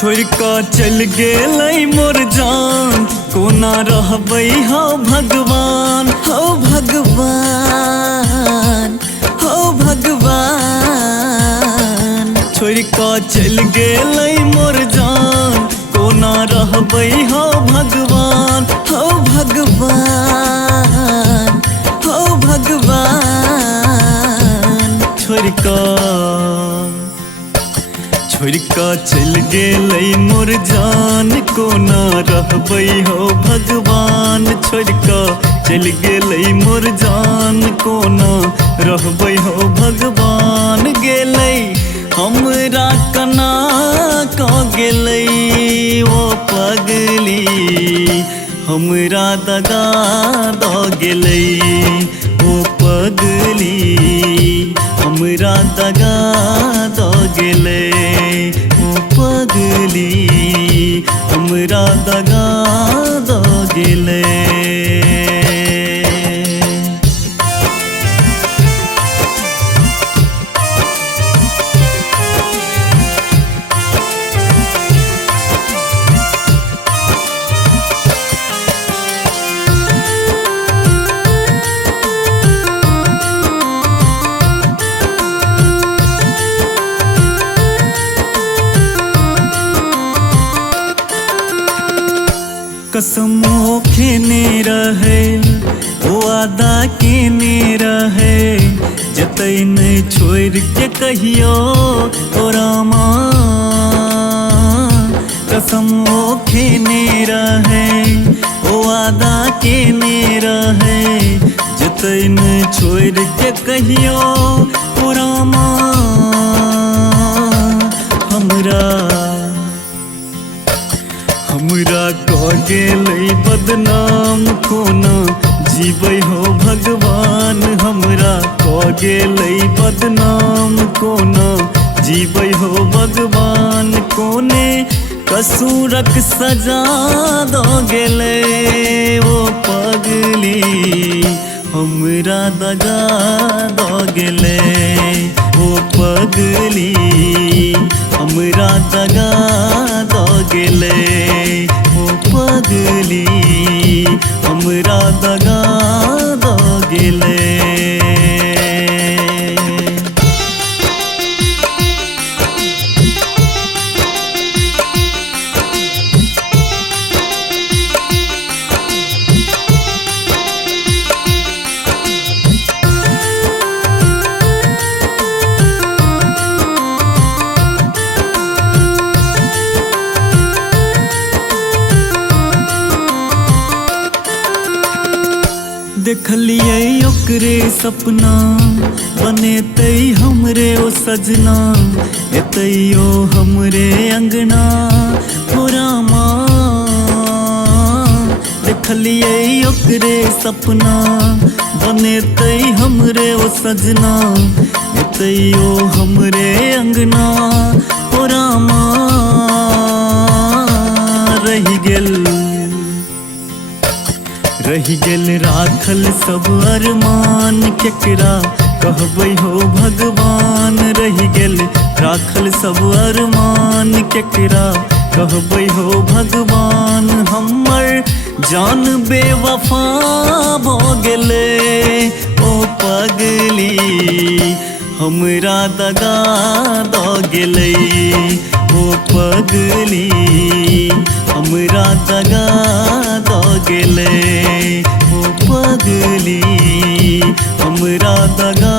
छोड़ का चल गेलै मोर जान, कोना रहबै हो भगवान, हो भगवान, हो भगवान। छोड़ का चल गेलै मोर जान, कोना रहबै हो भगवान, हो भगवान, हो भगवान। छोड़ का चल गेलै मोर जान, कोना रहबै हो भगवान। छोड़ का चल गेलै मोर जान, कोना रहबै हो भगवान। गेलै हमरा कना का गेलै ओ पगली, हमरा दगा द गेलै ओ पगली, हमरा दगा द गेलै ओ पगली, हमरा दगा द गेलै। कसम खेने रहे ओ वादा केने रहे, जतै नहीं छोड़ के कहियो तोरा माँ। कसम खेने रहे ओ वादा केने रहे, जतै नहीं छोड़ के कहियो तोरा माँ। हमरा कह गेलै बदनाम, कोना जीबै हो भगवान। हमरा कह गेलै बदनाम, कोना जीबै हो भगवान। कोने कसूरक सजा द गेलै ओ पगली, हमरा दगा द गेलै ओ पगली, हमरा दगा द गेलै ओ पगली, हमरा दगा द गेलै। देखलिए ओकरे सपना, बनेतै हमरे ओ सजना। एतैयो हमरे अंगना हो रामा। देखलिए ओकरे सपना, बनेतै हमरे ओ सजना। एतैयो हमरे अंगना हो रामा। रही गेल राखल सब अरमान, केकरा कहबै हो भगवान। रही गेल राखल सब अरमान, केकरा कहबै हो भगवान। हमर जान बेवफा भ गेलै ओ पगली, हमरा दगा द गेलै ओ पगली, हमरा दगा द गेलै ओ पगली, हमरा दगा